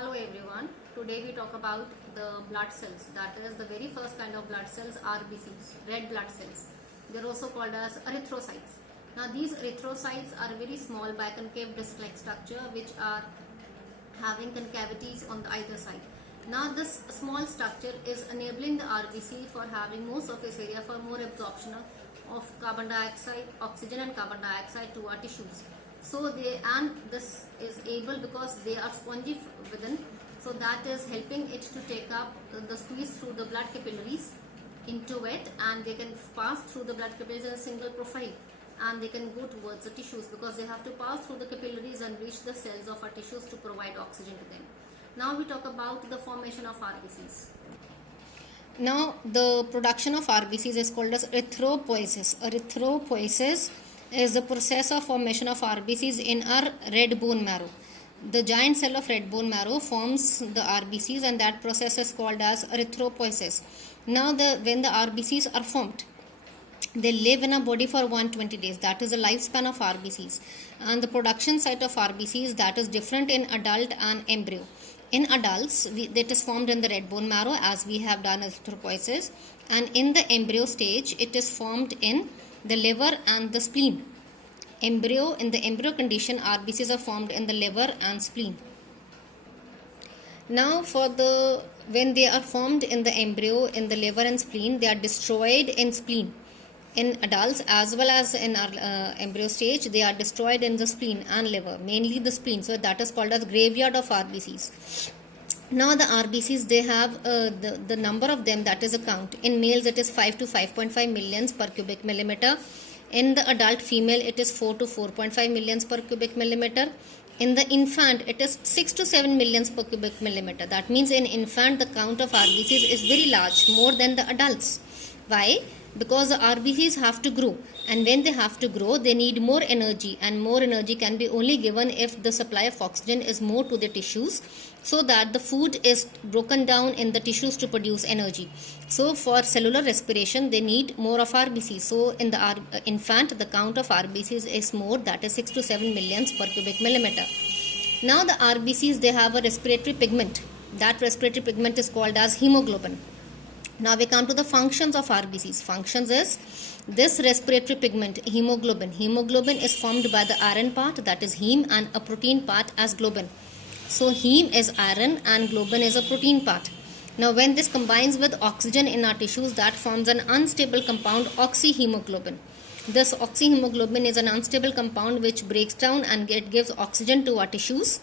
Hello everyone. Today we talk about the blood cells. That is the very first kind of blood cells, RBCs, red blood cells. They are also called as erythrocytes. Now these erythrocytes are very small biconcave disc-like structure which are having concavities on either side. Now this small structure is enabling the RBC for having more surface area for more absorption of carbon dioxide, oxygen and carbon dioxide to our tissues. So this is able because they are spongy within, so that is helping it to take up the squeeze through the blood capillaries into it, and they can pass through the blood capillaries in a single profile, and they can go towards the tissues because they have to pass through the capillaries and reach the cells of our tissues to provide oxygen to them. Now we talk about the formation of RBCs. Now the production of RBCs is called as erythropoiesis. Erythropoiesis is the process of formation of RBCs in our red bone marrow. The giant cell of red bone marrow forms the RBCs, and that process is called as erythropoiesis. Now when the RBCs are formed, they live in a body for 120 days. That is the lifespan of RBCs. And the production site of RBCs, that is different in adult and embryo. In adults, that is formed in the red bone marrow as we have done erythropoiesis, and in the embryo stage it is formed in the liver and the spleen. In the embryo condition, RBCs are formed in the liver and spleen. Now when they are formed in the embryo, in the liver and spleen, they are destroyed in spleen. In adults as well as in our embryo stage, they are destroyed in the spleen and liver, mainly the spleen. So that is called as graveyard of RBCs. Now the RBCs, they have the number of them, that is a count. In males it is 5 to 5.5 millions per cubic millimeter. In the adult female it is 4 to 4.5 millions per cubic millimeter. In the infant it is 6 to 7 millions per cubic millimeter. That means in infant the count of RBCs is very large, more than the adults. Why? Because the RBCs have to grow, and when they have to grow they need more energy, and more energy can be only given if the supply of oxygen is more to the tissues, so that the food is broken down in the tissues to produce energy. So for cellular respiration they need more of RBCs. So in the infant the count of RBCs is more, that is 6 to 7 millions per cubic millimeter. Now the RBCs, they have a respiratory pigment. That respiratory pigment is called as hemoglobin. Now we come to the functions of RBCs. Functions is this respiratory pigment, hemoglobin. Hemoglobin is formed by the iron part, that is heme, and a protein part as globin. So heme is iron and globin is a protein part. Now when this combines with oxygen in our tissues, that forms an unstable compound, oxyhemoglobin. This oxyhemoglobin is an unstable compound which breaks down and gives oxygen to our tissues,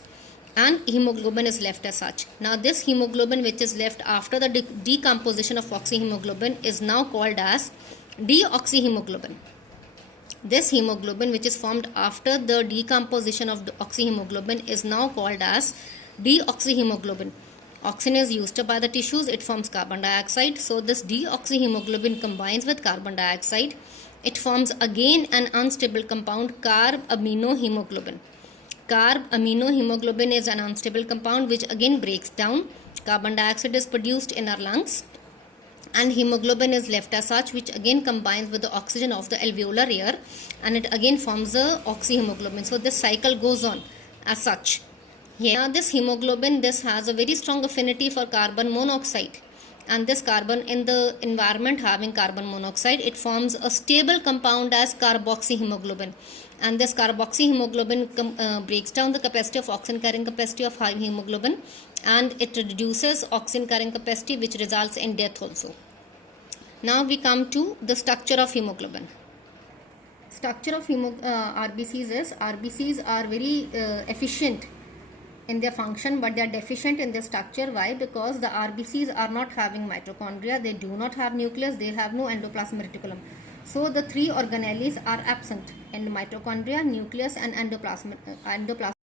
and hemoglobin is left as such. Now this hemoglobin which is left after the decomposition of oxyhemoglobin is now called as deoxyhemoglobin. This hemoglobin which is formed after the decomposition of the oxyhemoglobin is now called as deoxyhemoglobin. Oxygen is used up by the tissues, it forms carbon dioxide. So this deoxyhemoglobin combines with carbon dioxide. It forms again an unstable compound, carbaminohemoglobin. Carbaminohemoglobin is an unstable compound which again breaks down. Carbon dioxide is produced in our lungs, and hemoglobin is left as such, which again combines with the oxygen of the alveolar air, and it again forms the oxyhemoglobin. So this cycle goes on as such. Now this hemoglobin, this has a very strong affinity for carbon monoxide, and this carbon in the environment having carbon monoxide, it forms a stable compound as carboxyhemoglobin. And this carboxyhemoglobin breaks down the capacity of oxygen carrying capacity of high hemoglobin, and it reduces oxygen carrying capacity, which results in death also. Now we come to the structure of hemoglobin. Structure of RBCs is, RBCs are very efficient in their function, but they are deficient in their structure. Why? Because the RBCs are not having mitochondria, they do not have nucleus, they have no endoplasmic reticulum. So the three organelles are absent in mitochondria, nucleus and endoplasm.